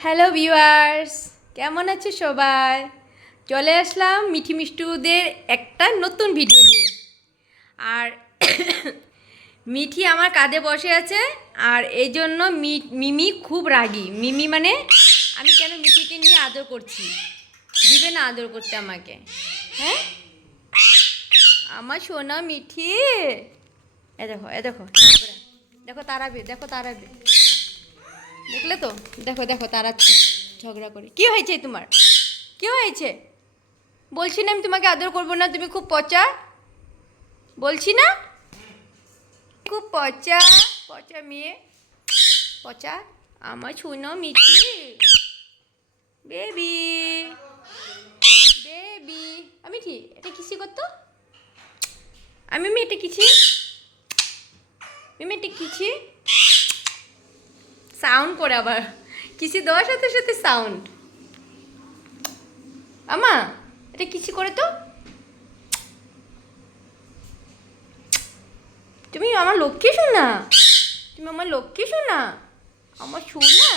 Hello viewers, কেমন আছে সবাই? চলে আসলাম মিঠি মিষ্টুদের একটা নতুন ভিডিও নিয়ে। আর মিঠি আমার কাঁধে বসে আছে, আর এই জন্য মিমি খুব রাগী। মিমি মানে আমি কেন মিঠিকে নিয়ে আদর করছি, দিবে না আদর করতে আমাকে? হ্যাঁ, আমার সোনা মিঠি। দেখো দেখো, দেখো তারাবে, দেখো তারাবে, দেখলে তো? দেখো দেখো তারাচ্ছি ঝগড়া করে। কি হয়েছে তোমার? কি হয়েছে? বলছি না আমি তোমাকে আদর করবো না, তুমি খুব পচা। বলছি না, খুব পচা পচা মেয়ে, পচা। আমার শুনো মিঠি, বেবি বেবি। আমি ঠিক এটা কিসি করতো, আমি এটা কিছি, মিমি এটা কিছি সাউন্ড করে আবার। কিসি দেওয়ার সাথে সাথে সাউন্ড। আমা এটা কিসি করে তো। তুমি আমার লক্ষ্মী শোনা, তুমি আমার লক্ষ্মী শোনা, আমার শোনা।